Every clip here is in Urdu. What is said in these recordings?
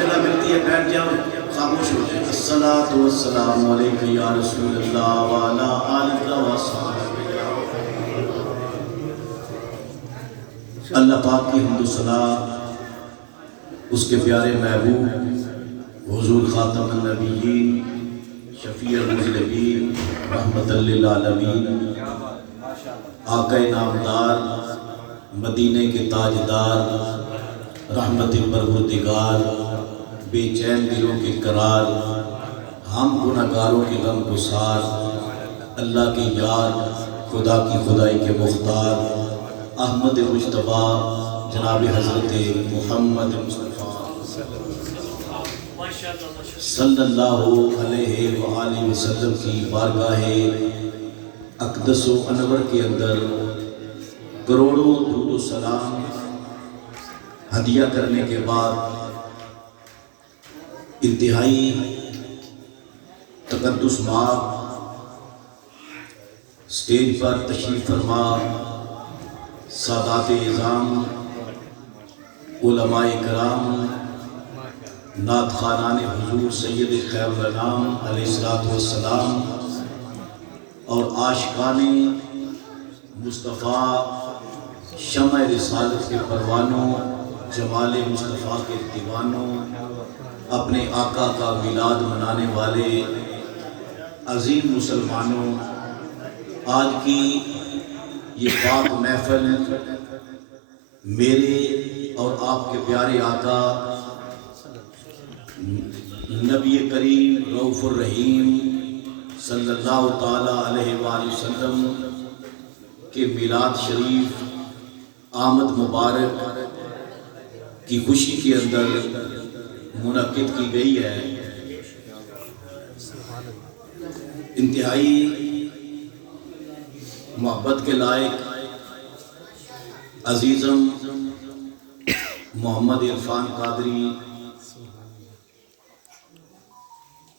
جگہ ملتی ہے بیٹھ جاؤ، خاموش ہو جائے. الصلاۃ والسلام علیک یا رسول اللہ وعلی آلک وصحبک. اللہ پاک کی حمد و ثنا اس کے پیارے محبوب حضور خاتم النبیین شفیع المذنبین رحمت للعالمین آقا نامدار مدینے کے تاجدار رحمت پروردگار بے چین دلوں کے قرار ہم گنہگاروں کے غم گسار اللہ کے یار خدا کی خدائی کے مختار احمد مجتبیٰ جناب حضرت محمد مصطفیٰ صلی اللہ علیہ وآلہ وسلم کی بارگاہ اقدس و انور کے اندر کروڑوں درود و سلام ہدیہ کرنے کے بعد انتہائی تقدس مآب سٹیج پر تشریف فرما سادات اعظام علماء کرام نعت خوانان حضور سید خیر الانام علیہ السلام اور عاشقان مصطفیٰ شمع رسالت کے پروانوں جمال مصطفیٰ کے دیوانوں اپنے آقا کا میلاد منانے والے عظیم مسلمانوں، آج کی یہ پاک محفل میرے اور آپ کے پیارے آقا نبی کریم رؤوف الرحیم صلی اللہ تعالیٰ علیہ وآلہ وسلم کے میلاد شریف آمد مبارک کی خوشی کے اندر منعقد کی گئی ہے. انتہائی محبت کے لائق عزیزم محمد عرفان قادری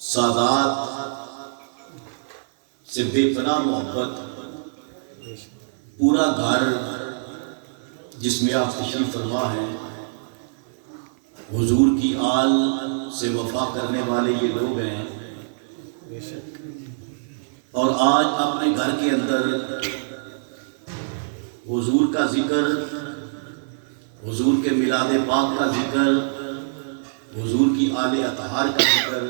سادات سے بے پناہ محبت پورا گھر جس میں آپ تشریف فرما ہیں حضور کی آل سے وفا کرنے والے یہ لوگ ہیں اور آج اپنے گھر کے اندر حضور کا ذکر، حضور کے میلاد پاک کا ذکر، حضور کی آل اطہار کا ذکر،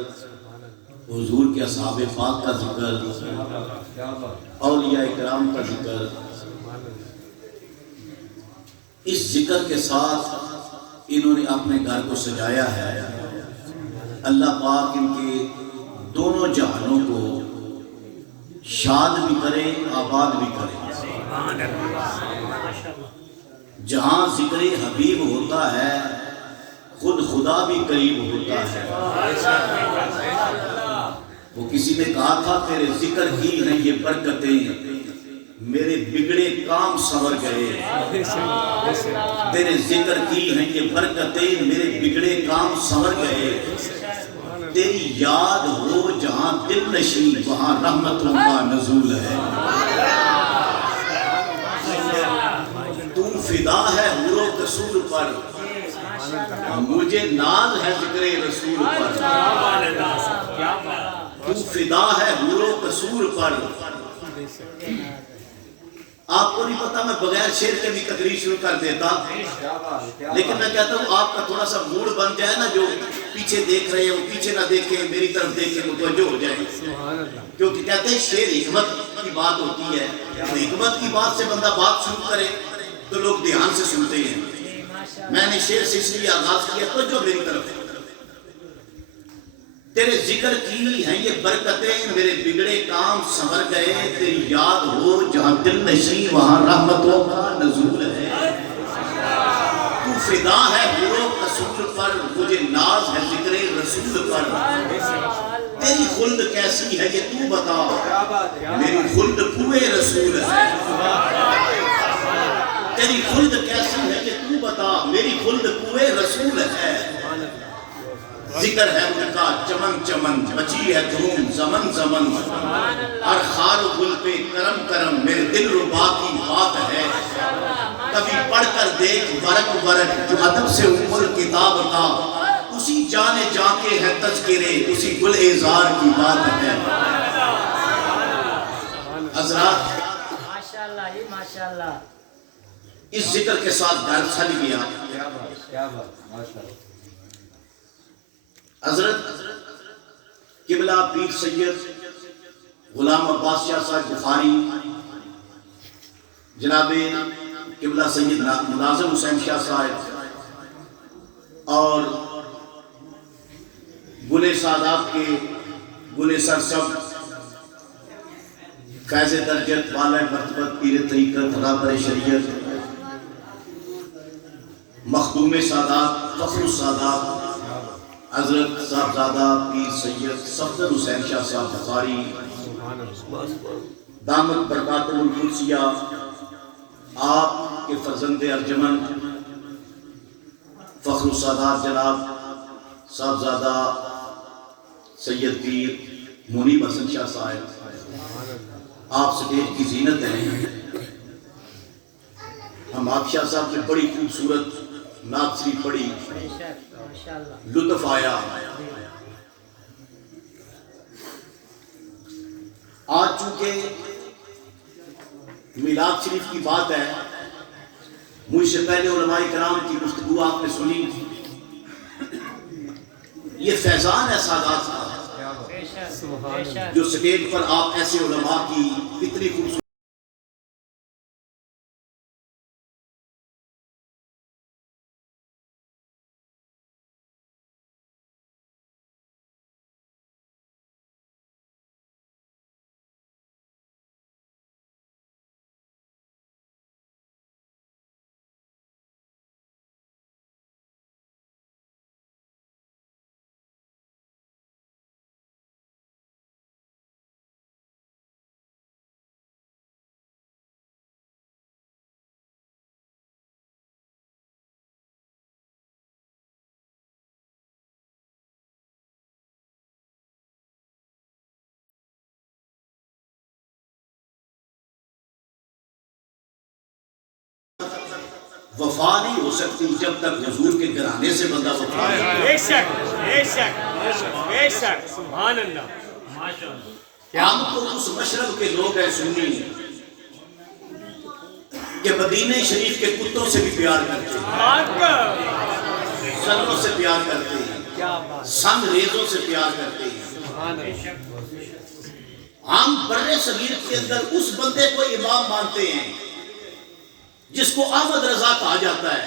حضور کے اصحاب پاک کا ذکر، اولیاء کرام کا ذکر. اس ذکر کے ساتھ انہوں نے اپنے گھر کو سجایا ہے. اللہ پاک ان کے دونوں جہانوں کو شاد بھی کرے آباد بھی کرے. جہاں ذکر حبیب ہوتا ہے خود خدا بھی قریب ہوتا ہے. وہ کسی نے کہا تھا تیرے ذکر کی ہیں یہ برکتیں میرے بگڑے کام سنور گئے. تیرے ذکر کی ہیں یہ برکتیں میرے بگڑے کام سنور گئے. تیری یاد ہو جہاں دل نشین وہاں رحمتوں کا نزول ہے. تو فدا ہے حور و قصور پر مجھے ناز ہے ذکر رسول پر. تو فدا ہے حور و قصور پر. آپ کو نہیں پتا میں بغیر شعر کے بھی تقریر شروع کر دیتا، لیکن میں کہتا ہوں آپ کا تھوڑا سا موڈ بن جائے نا، جو پیچھے دیکھ رہے ہیں وہ پیچھے نہ دیکھیں، میری طرف دیکھیں متوجہ ہو جائیں. کیونکہ کہتے ہیں شعر حکمت کی بات ہوتی ہے، تو حکمت کی بات سے بندہ بات شروع کرے تو لوگ دھیان سے سنتے ہیں. میں نے شعر سے اس لیے آغاز کیا تو جو میری طرف تیرے ذکر کی ہیں یہ برکتیں میرے بگڑے کام سنور گئے. تیری یاد ہو جہاں دل نشین وہاں رحمتوں کا نزول ہے. تو فدا ہے حور و قصور پر مجھے ناز ہے ذکر رسول پر. تیری خلد کیسی ہے یہ تو بتا میری خلد کوئے رسول ہے. تیری خلد کیسی ہے یہ تو بتا میری خلد کوئے رسول ہے. ذکر ہے ان کا چمن چمن بچی ہے دھوم زمن زمن. ہر خار و گل پہ کرم کرم میرے دل ربا کی بات ہے. کبھی پڑھ کر دیکھ ورق ورق جو ادب سے اوپر کتاب کا اسی جانے جا کے ہے تذکرے اسی گل اعزار کی بات ہے حضرات ماشاءاللہ جی ماشاءاللہ اس ذکر کے ساتھ گھر سج گیا حضرت قبلہ پیر سید غلام عباس شاہ صاحب بخاری جناب قبلہ سید ملازم حسین شاہ صاحب اور گل سادات کے گل سرسب فیض درجت والا مرتبت پیر طریقت رابر شریعت مخدوم سادات فخر السادات حضرت صاحبزادہ پیر سید صفدر حسین شاہ صاحب بخاری دامت برکاتہ القدسیہ آپ کے فرزند ارجمن فخر السادات جناب صاحبزادہ سید پیر منیب حسن شاہ صاحب آپ سٹیج کی زینت ہیں ہم آپ شاہ صاحب نے بڑی خوبصورت نعت شریف پڑھی لطف آیا آج چونکہ میلاد شریف کی بات ہے مجھ سے پہلے علماء کرام کی گفتگو آپ نے سنی یہ فیضان ہے سادات کا جو سٹیج پر آپ ایسے علماء کی اتنی خوبصورت وفا نہیں ہو سکتی جب تک حضور کے گھرانے سے بندہ وفا نہیں بے شک بے شک بے شک سبحان اللہ ہم تو اس مشرق کے لوگ ہیں سنی کہ مدینہ شریف کے کتوں سے بھی پیار کرتے ہیں سنوں سے پیار کرتے ہیں سنگ ریزوں سے پیار کرتے ہیں ہم بر صغیر کے اندر اس بندے کو امام مانتے ہیں جس کو احمد رضا کہا جاتا ہے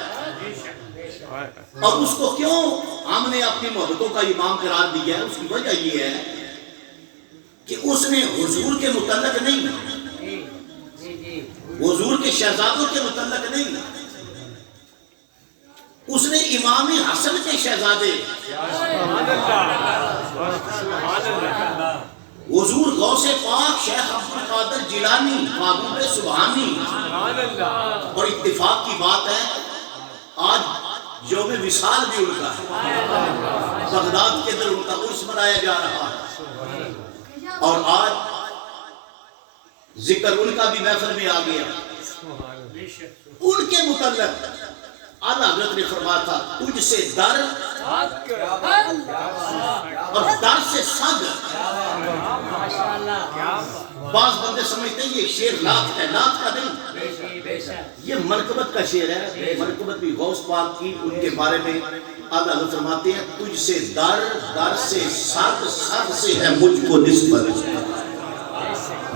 اور اس کو کیوں ہم نے اپنی محبتوں کا امام قرار دیا ہے اس کی وجہ یہ ہے کہ اس نے حضور کے متعلق نہیں حضور کے شہزادوں کے متعلق نہیں اس نے امام حسن کے شہزادے حضور غوث پاک شیخ عبد القادر جیلانی محبوب سبحانی اور اتفاق کی بات ہے آج یوم وصال بھی ان کا ہے بغداد کے اندر ان کا عرس منایا جا رہا ہے اور آج ذکر ان کا بھی محفل میں آ گیا ان کے متعلق اعلیٰ حضرت نے فرمایا تھا تجھ سے در اور در سے صد بعض بندے سمجھتے ہیں یہ شعر لات ہے لات کا نہیں یہ منقبت کا شعر ہے منقبت بھی غوث پاک کی ان کے بارے میں اعلیٰ حضرت فرماتے ہیں تجھ سے در در سے صد صد سے ہے مجھ کو نسبت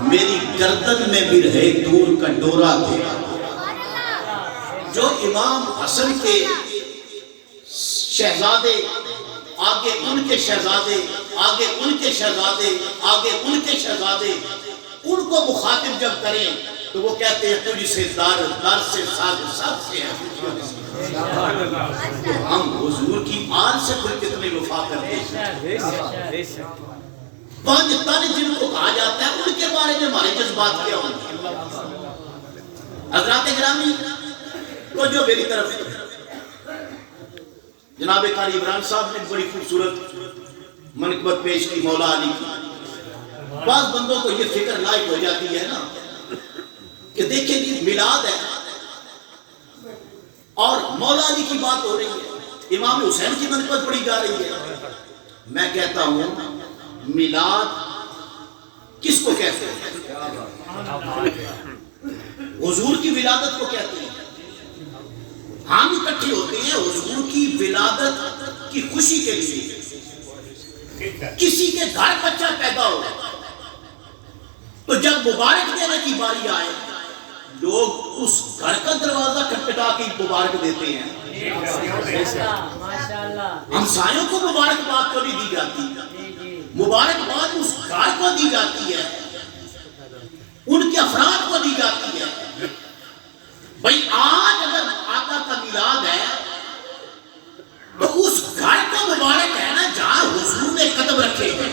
میری گردن میں بھی رہے دور کا ڈورا تیرا جو امام حسن کے شہزادے آگے ان کے شہزادے آگے ان کے شہزادے آگے ان کے شہزادے ان کو مخاطب جب کریں تو وہ کہتے ہیں تجھ سے در در سے صد صد سے ہے تو ہم حضور کی آن سے پھر کتنے وفا کرتے ہیں پانچ تن جن کو کہا جاتا ہے ان کے بارے میں ہمارے جذبات کیا ہوں حضرات گرامی تو جو میری طرف جناب قاری عمران صاحب نے بڑی خوبصورت منقبت پیش کی مولا علی کی بعض بندوں کو یہ فکر لائق ہو جاتی ہے نا کہ دیکھیں کہ میلاد ہے اور مولا علی کی بات ہو رہی ہے امام حسین کی منقبت پڑھی جا رہی ہے. میں کہتا ہوں میلاد کس کو کہتے ہیں؟ حضور کی ولادت کو کہتے ہیں. ہم اکٹھے ہوتے ہیں حضور کی ولادت کی خوشی کے لیے. کسی کے گھر بچہ پیدا ہو تو جب مبارک دینے کی باری آئے لوگ اس گھر کا دروازہ کھٹکھٹا کے مبارک دیتے ہیں. ماشاءاللہ. ہمسایوں کو مبارکباد کو نہیں دی جاتی, مبارکباد اس گھر کو دی جاتی ہے, ان کے افراد کو دی جاتی ہے. بھئی آج اگر آقا کا میلاد ہے تو اس گھر کو مبارک ہے نا جہاں حضور نے قدم رکھے ہیں.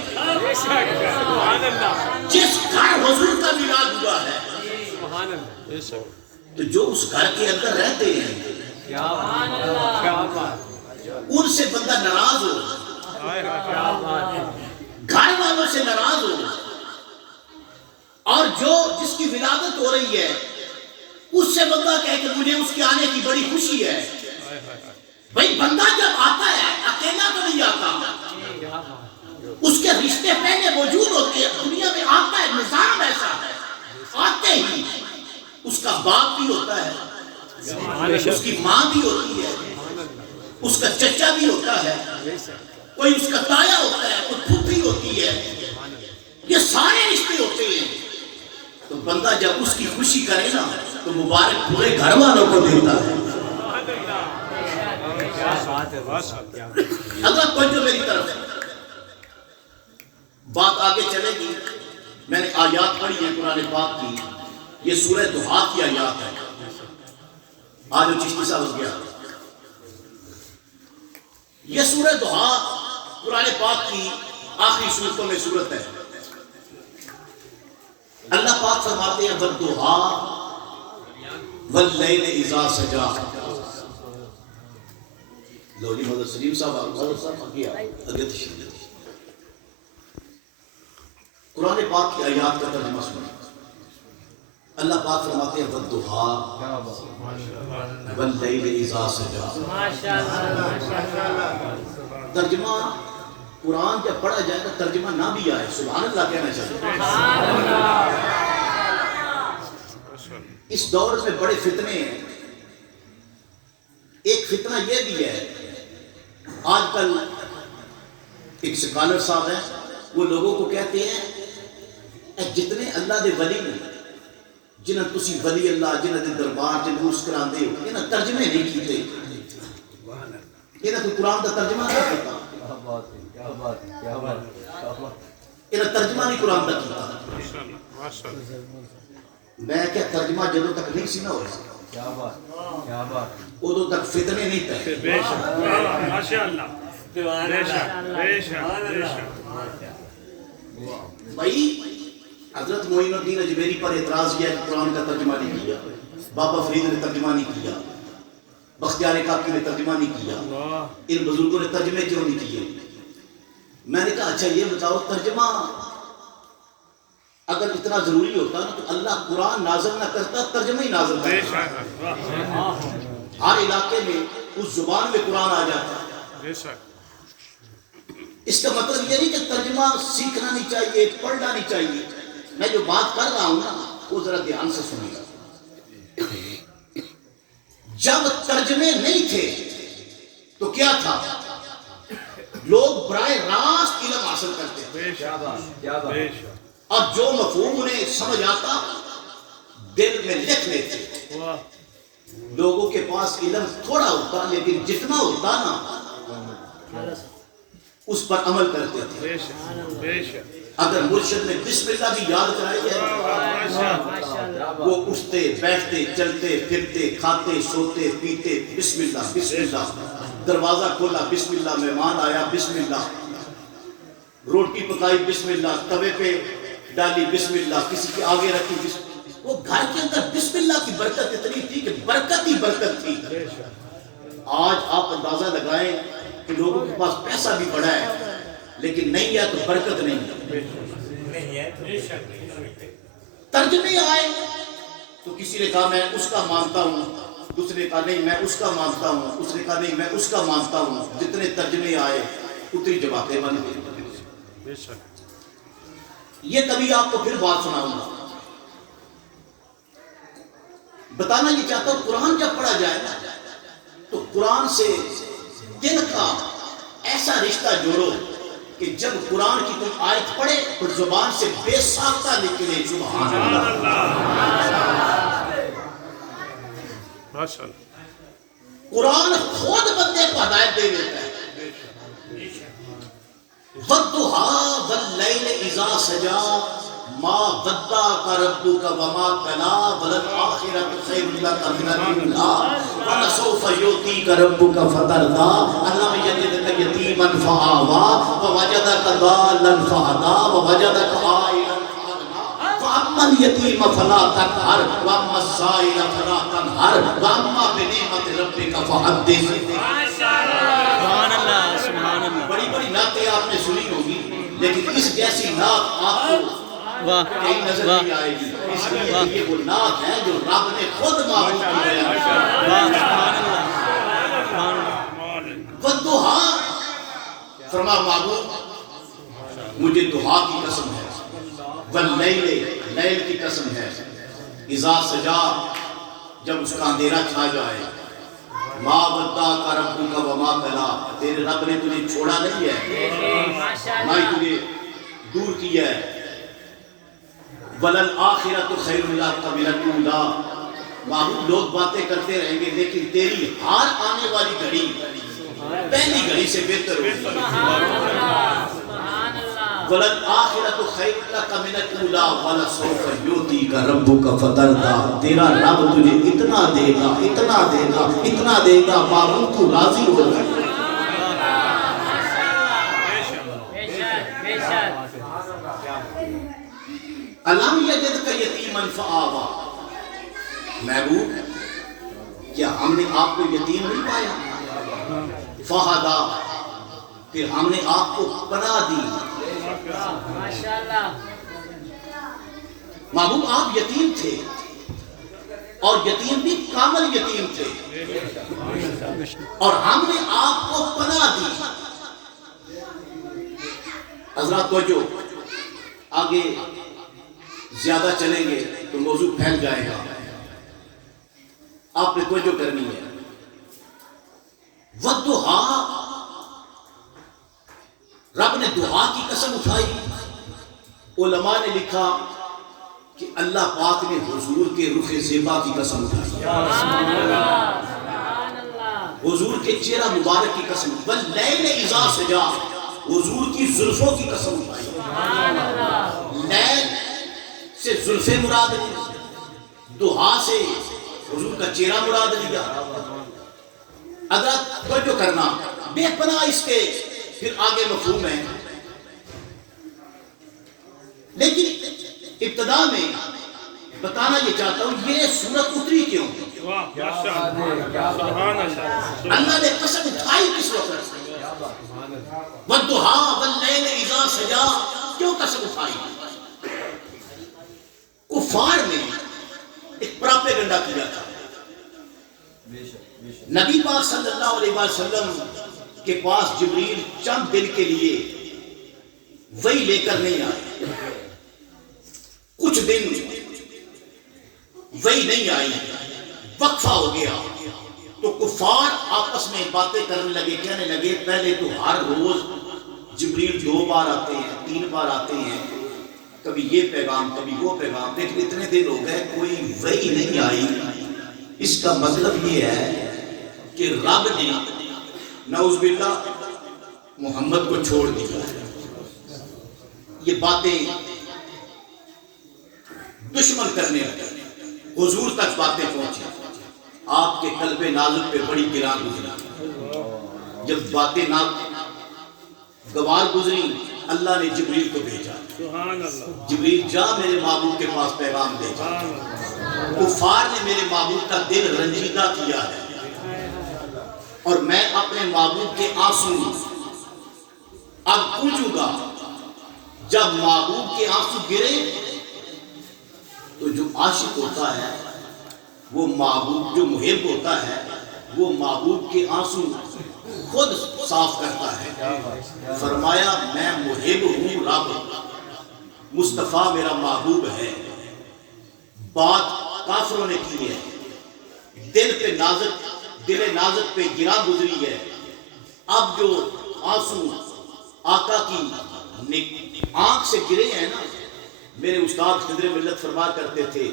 جس گھر حضور کا میلاد ہوا ہے تو جو اس گھر کے اندر رہتے ہیں ان سے بندہ ناراض ہو, گھر والوں سے ناراض ہو, اور جو جس کی ولادت ہو رہی ہے اس سے بندہ کہے کہ مجھے اس کے آنے کی بڑی خوشی ہے. بھئی بندہ جب آتا ہے اکیلا تو نہیں آتا, اس کے رشتے پہلے موجود ہوتے ہیں. دنیا میں آتا ہے نظام ایسا ہے, آتے ہی اس کا باپ بھی ہوتا ہے, اس کی ماں بھی ہوتی ہے, اس کا چچا بھی ہوتا ہے, کوئی اس کا تایا ہوتا ہے, کوئی پھوپھی ہوتی ہے, یہ سارے رشتے ہوتے ہیں. تو بندہ جب اس کی خوشی کرے نا تو مبارک پورے گھر والوں کو دیتا ہے. حضرت توجہ میری طرف بات آگے چلے گی. میں نے آیات پڑھی ہے قرآن پاک کی, یہ سورہ دہا کی آیات ہے. آج وہ چشتی صاحب ہو گیا. یہ سورہ دہا قرآن پاک کی آخری سورتوں میں سورت ہے. اللہ پاک فرماتے ہیں والدہا واللیل اذا سجا. لو جی حضرت سلیم صاحب قرآن پاک کی آیات کا ترجمہ سنیں. اللہ پاک فرماتے ہیں والدہا واللیل اذا سجا. ترجمہ قرآن جب پڑھا جائے تو ترجمہ نہ بھی آئے سبحان اللہ کہنا چاہیے. اس دور میں بڑے فتنے ہیں. ایک فتنہ یہ بھی ہے, آج کل ایک سکالر صاحب ہیں, وہ لوگوں کو کہتے ہیں جتنے اللہ دے ولی نے جنہاں تسی ولی اللہ جنہاں دے دربار جلوس کران دے انہاں ترجمے نہیں کیتے, انہاں کوئی قرآن کا ترجمہ نہیں کرتا, انہاں ترجمہ نہیں قرآن کا کیتا. میں کیا ترجمہ جدوں تک نہیں سی نہ ہو ادو تک فتنے نہیں پہ. بھائی حضرت معین الدین اجمیری پر اعتراض کیا کہ قرآن کا ترجمہ نہیں کیا, بابا فرید نے ترجمہ نہیں کیا, بختیار کاکی نے ترجمہ نہیں کیا, ان بزرگوں نے ترجمے کیوں نہیں کیے. میں نے کہا اچھا یہ بتاؤ ترجمہ اگر اتنا ضروری ہوتا نا تو اللہ قرآن نازل نہ کرتا, ترجمہ ہی نازل کرتا. ہر علاقے میں اس زبان میں قرآن آ جاتا. اس کا مطلب یہ نہیں کہ ترجمہ سیکھنا نہیں چاہیے, پڑھنا نہیں چاہیے. میں جو بات کر رہا ہوں نا وہ ذرا دھیان سے سنیے گا. جب ترجمے نہیں تھے تو کیا تھا, لوگ براہ راست علم حاصل کرتے تھے, اور جو مفہوم انہیں سمجھ آتا دل میں لکھ لیتے. لوگوں کے پاس علم تھوڑا ہوتا لیکن جتنا ہوتا نا اس پر عمل کرتے تھے. اگر مرشد نے بسم اللہ بھی یاد کرائی ہے وہ اٹھتے بیٹھتے چلتے پھرتے کھاتے سوتے پیتے بسم اللہ بسم اللہ, دروازہ کھولا بسم اللہ, مہمان آیا بسم اللہ, روٹی پکائی بسم اللہ, توے پہ ڈالی بسم اللہ, کسی کے آگے رکھی بسم اللہ. وہ گھر کے اندر بسم اللہ کی برکت اتنی تھی کہ برکت ہی برکت تھی. آج آپ اندازہ لگائیں کہ لوگوں کے پاس پیسہ بھی بڑا ہے لیکن نہیں ہے تو برکت نہیں ہے. ترجمے آئے تو کسی نے کہا میں اس کا مانتا ہوں اس نے کہا نہیں میں اس کا مانتا ہوں، اس نے کہا نہیں میں اس کا مانتا ہوں. جتنے ترجمے آئے اتنی جماعتیں بن گئی. بے شک. یہ کبھی آپ کو پھر بات سناؤں گا. بتانا یہ چاہتا ہوں قرآن جب پڑھا جائے نا تو قرآن سے دل کا ایسا رشتہ جوڑو کہ جب قرآن کی کوئی آیت پڑھے تو زبان سے بے ساختہ نکلے سبحان اللہ. ماشاء اللہ. قرآن خود بندے کو ہدایت دے دیتا ہے. وَالضُّحَىٰ وَاللَّيْلِ إِذَا سَجَىٰ مَا وَدَّعَكَ رَبُّكَ وَمَا قَلَىٰ وَلَلْآخِرَةُ خَيْرٌ لَكَ مِنَ الْأُولَىٰ وَلَسَوْفَ يُعْطِيكَ رَبُّكَ فَتَرْضَىٰ أَلَمْ يَجِدْكَ يَتِيمًا فَآوَىٰ وَوَجَدَكَ ضَالًّا فَهَدَىٰ وَوَجَدَكَ عَائِلًا فَأَغْنَىٰ فَأَمَّا الْيَتِيمَ فَلَا تَقْهَرْ وَأَمَّا السَّائِلَ فَلَا تَنْهَرْ وَأَمَّا بِنِعْمَةِ رَبِّكَ فَحَدِّثْ. بڑی بڑی نعتیں آپ نے سنی ہوگی لیکن اس جیسی نعت آپ کو کہیں نظر نہیں آئے گی. اس لیے یہ وہ نعت ہے جو رب نے خود معبود کو بیان کیا. والضحیٰ فرما معبود مجھے دعا کی قسم ہے. واللیل لیل کی قسم ہے. اذا سجا جب اس کا اندھیرا چھا جائے. ما ودعک ربک وما قلی تیرے رب نے تجھے چھوڑا نہیں ہے نہ ہی تجھے دور کیا ہے. وَلَلْآخِرَةُ خَيْرٌ لَكَ مِنَ الْأُولَىٰ معبود لوگ باتیں کرتے رہیں گے لیکن تیری ہار آنے والی گھڑی پہلی گھڑی سے بہتر ہوگی. وَلَلْآخِرَةُ خَيْرٌ لَكَ مِنَ الْأُولَىٰ وَلَسَوْفَ يُعْطِيكَ رَبُّكَ فَتَرْضَىٰ تیرا رب تجھے اتنا دے گا اتنا دے گا اتنا دے گا معبود تو راضی ہو جائے. أَلَمْ يَجِدْكَ يَتِيمًا فَآوَىٰ محبوب کیا ہم نے آپ کو یتیم نہیں پایا؟ فَهَدَىٰ پھر ہم نے آپ کو پناہ دی. محبوب آپ یتیم تھے اور یتیم بھی کامل یتیم تھے اور ہم نے آپ کو پناہ دی. حضرات توجہ آگے زیادہ چلیں گے تو موضوع پھیل جائے گا. آپ نے توجہ کرنی ہے. والضحیٰ رب نے دعا کی قسم اٹھائی. علماء نے لکھا کہ اللہ پاک نے حضور کے رخ زیبا کی قسم اٹھائی. حضور کے چہرہ مبارک کی قسم. واللیل اذا سجا حضور کی زلفوں کی قسم اٹھائی. لیل سے زلفیں مراد لی, دعا سے حضور کا چہرہ مراد لیا. اگر توجہ کرنا بے پناہ اس کے پھر آگے مفہوم ہے لیکن ابتدا میں بتانا یہ چاہتا ہوں یہ سورت اتری کیوں. اللہ نے قسم اٹھائی کس وقت؟ والضحیٰ واللیل اذا سجا کیوں قسم اٹھائی؟ کفار نے ایک پراپیگنڈا کیا تھا. نبی پاک صلی اللہ علیہ وسلم کے پاس جبریل چند دن کے لیے وحی لے کر نہیں آئے. کچھ دن وحی نہیں آئی, وقفہ ہو گیا تو کفار آپس میں باتیں کرنے لگے, کہنے لگے پہلے تو ہر روز جبریل 2 بار آتے ہیں 3 بار آتے ہیں, کبھی یہ پیغام کبھی وہ پیغام, لیکن اتنے دن ہو گئے کوئی وحی نہیں آئی. اس کا مطلب یہ ہے کہ رب نے نعوذ باللہ محمد کو چھوڑ دیا. یہ باتیں دشمن کرنے لگے, حضور تک باتیں پہنچی. آپ کے قلب نازک پہ بڑی گران گزری. جب باتیں گوار گزری اللہ نے جبریل کو بھیجا. جبریل جا میرے معبود کے پاس پیغام دے جا. کفار نے میرے معبود کا دل رنجیدہ کیا ہے اور میں اپنے معبود کے آنسو اب پوچھوں گا. جب معبود کے آنسو گرے تو جو عاشق ہوتا ہے وہ محبوب جو محب ہوتا ہے وہ محبوب کے آنسو خود صاف کرتا ہے. فرمایا میں محب ہوں رب، مصطفیٰ میرا محبوب ہے. بات کافروں نے کی ہے، دل نازک پہ گرا گزری ہے. اب جو آنسو آقا کی آنکھ سے گرے ہیں نا، میرے استاد خضر ملت فرما کرتے تھے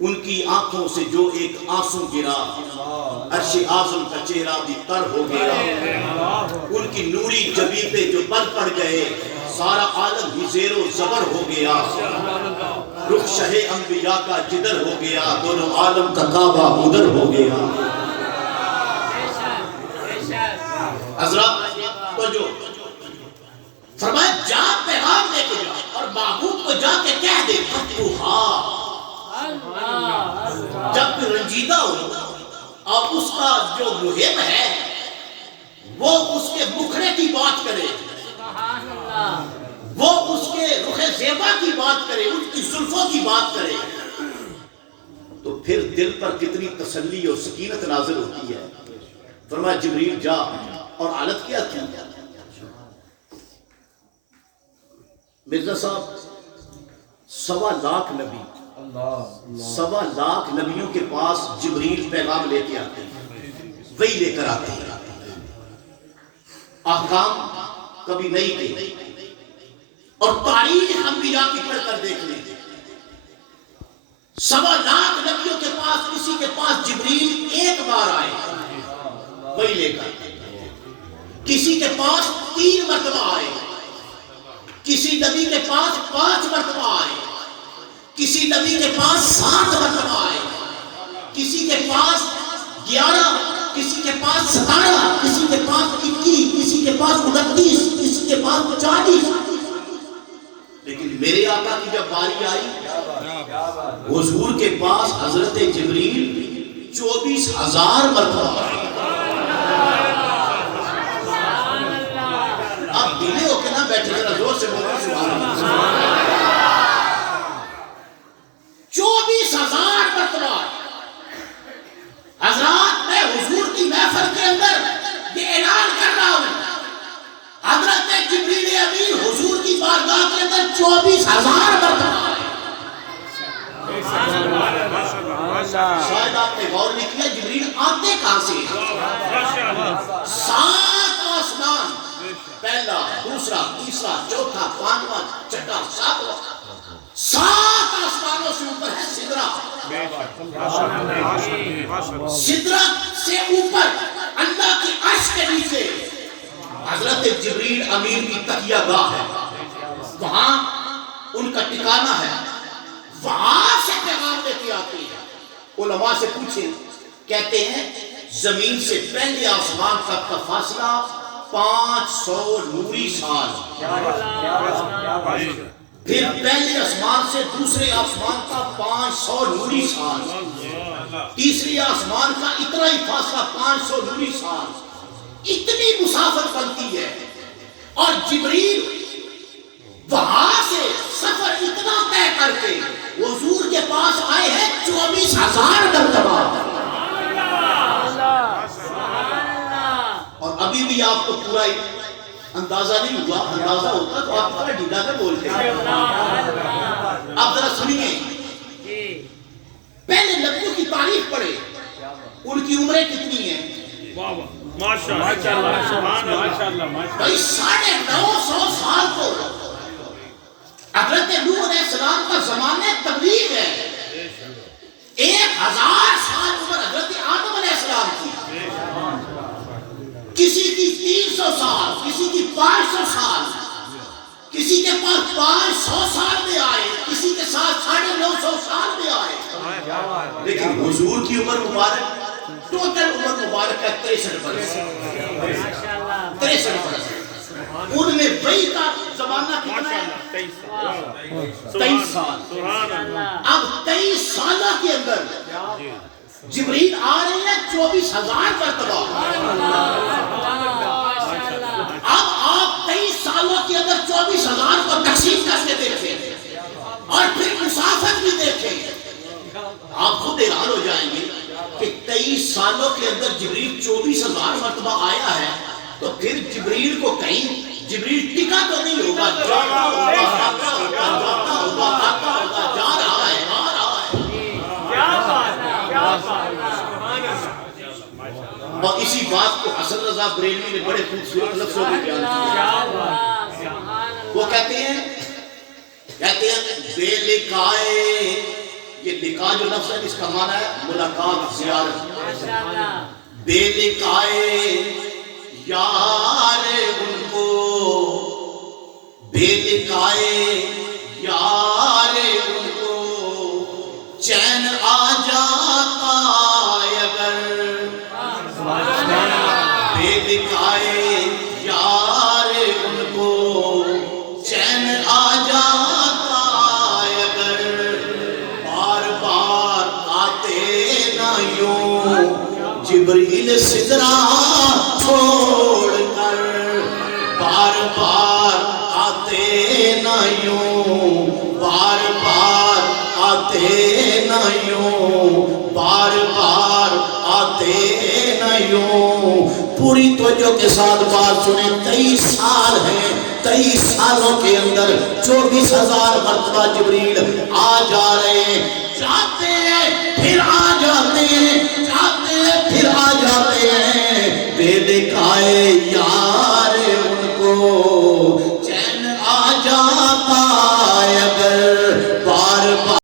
ان کی آنکھوں سے جو ایک آنسو گرا عرش اعظم کا چہرہ بھی تر ہو گیا. ان کی نوری جبیں پہ جو بل پڑ گئے سارا عالم ہی زیر و زبر ہو گیا. رخ شہ انبیاء کا جدر ہو گیا، دونوں عالم کا کعبہ ادھر ہو گیا. حضرات تو جو فرمایا جا پیغام لے کے جا اور محبوب کو جا کے کہہ دے فتوحا. جب بھی رنجیدہ ہو اور اس کا جو محب ہے وہ اس کے مکھڑے کی بات کرے، وہ اس کے رخ زیبا کی بات کرے، اس کی زلفوں کی بات کرے، تو پھر دل پر کتنی تسلی اور سکینت نازل ہوتی ہے. فرمایا جبریل جا. اور حالت کیا تھی مرزا صاحب؟ 1.25 نبی، 1.25 نبیوں کے پاس جبریل پیغام لے کے آتے ہیں، وہی لے کر آتے ہیں. احکام کبھی نہیں گئے اور تاریخ انبیاء کی پڑھ کر دیکھ لیں. 1.25 نبیوں کے پاس کسی کے پاس جبریل ایک بار آئے وہی لے کر، کسی کے پاس 3 مرتبہ آئے، کسی نبی کے پاس 5 مرتبہ آئے، کسی نبی کے پاس 7 مرتبہ آئے، کسی کے پاس 11، کسی کے پاس 17، کسی کے پاس 21، کسی کے پاس 29، کسی کے پاس 40. لیکن میرے آقا کی جب باری آئی حضور کے پاس حضرت جبریل 24,000 مرتبہ آئے. اب ڈھیلے ہو کے نہ بیٹھے، ذرا زور سے بولو سبحان اللہ. 24,000 مرتبہ. حضرات میں حضور کی محفل کے اندر یہ اعلان کر رہا ہوں، حضرت جبریل امین حضور کی بارگاہ کے اندر 24,000 مرتبہ. شاید آپ نے غور نہیں کیا جبریل آتے کہاں سے؟ 7 آسمان، پہلا، دوسرا، تیسرا، چوتھا، 5واں، چھٹا، 7واں. 7 آسمانوں سے اوپر ہے سدرہ. سدرہ سے اوپر اللہ کی عرش کے نیچے حضرت جبریل امین کی تکیہ گاہ ہے، وہاں ان کا ٹھکانہ ہے، وہاں سے پیغام لے کے آتی ہے. علماء سے پوچھیں، کہتے ہیں زمین سے پہلے آسمان تک کا فاصلہ 500 نوری سال، پھر پہلے آسمان سے دوسرے آسمان کا 500 نوری سال، تیسری آسمان کا اتنا ہی فاصلہ 500 نوری سال. اتنی مسافت بنتی ہے اور جبریل وہاں سے سفر اتنا طے کر کے حضور کے پاس آئے ہیں 24,000 مرتبہ. اور ابھی بھی آپ کو پورا اندازہ نہیں ہوا، اندازہ ہوتا تو آپ پورا ڈھیلا کر بولتے ہیں. اب ذرا سنیے، پہلے نبیوں کی تاریخ پڑھے، ان کی عمریں کتنی ہیں؟ بھائی 950 سال تو حضرت نوح علیہ السلام کا زمانہ تبلیغ ہے. 1000 سال عمر حضرت آدم علیہ السلام کی، کسی کی 300 سال، کسی کی 500 سال، کسی کے پاس 500 سال میں آئے، کسی کے ساتھ 950 سال میں آئے. لیکن حضور کی عمر مبارک ٹوٹل عمر مبارک ہے 63 برس. 63 برس. ان میں وہی کا زمانہ کتنا ہے؟ 23 سال. اب 23 سالہ کے اندر جبریل آ رہے ہیں 24,000 مرتبہ. اب آپ 23 سالوں کے اندر 24,000 کو تقسیم کر کے دیکھیں اور پھر مسافت بھی دیکھیں. آپ خود حیران سالوں کے اندر جبریل 24,000 مرتبہ آیا ہے تو پھر جبریل کو کہیں جبریل ٹکا تو نہیں ہوگا، جاتا ہوگا، آتا ہوگا، جاتا ہوگا، آتا ہوگا، جا رہا ہے، آ رہا ہے۔ کیا بات ہے، کیا بات ہے، سبحان اللہ۔ اور اسی بات کو حسن رضا بریلوی نے بڑے خوبصورت لفظوں میں بیان کیا۔ کیا بات ہے، وہ کہتے ہیں بے لقائے، یہ لقاء جو لفظ ہے اس کا معنی ہے ملاقات، زیارت۔ بے لقائے یار ان کو، بے لقائے یار ان کو چین آ جاتا اگر، بے لقائے یار ان کو چین آ جاتا اگر، بار بار آتے نہ یوں جبریل سدرا چھوڑ کر، بار بار آتے نہ یوں، بار بار آتے نہ یوں، بار بار آتے نہ یوں۔ پوری توجہ کے ساتھ بات سنیں، 23 سال ہیں، 23 سالوں کے اندر 24,000 مرتبہ جبریل آ جا رہے ہیں، جاتے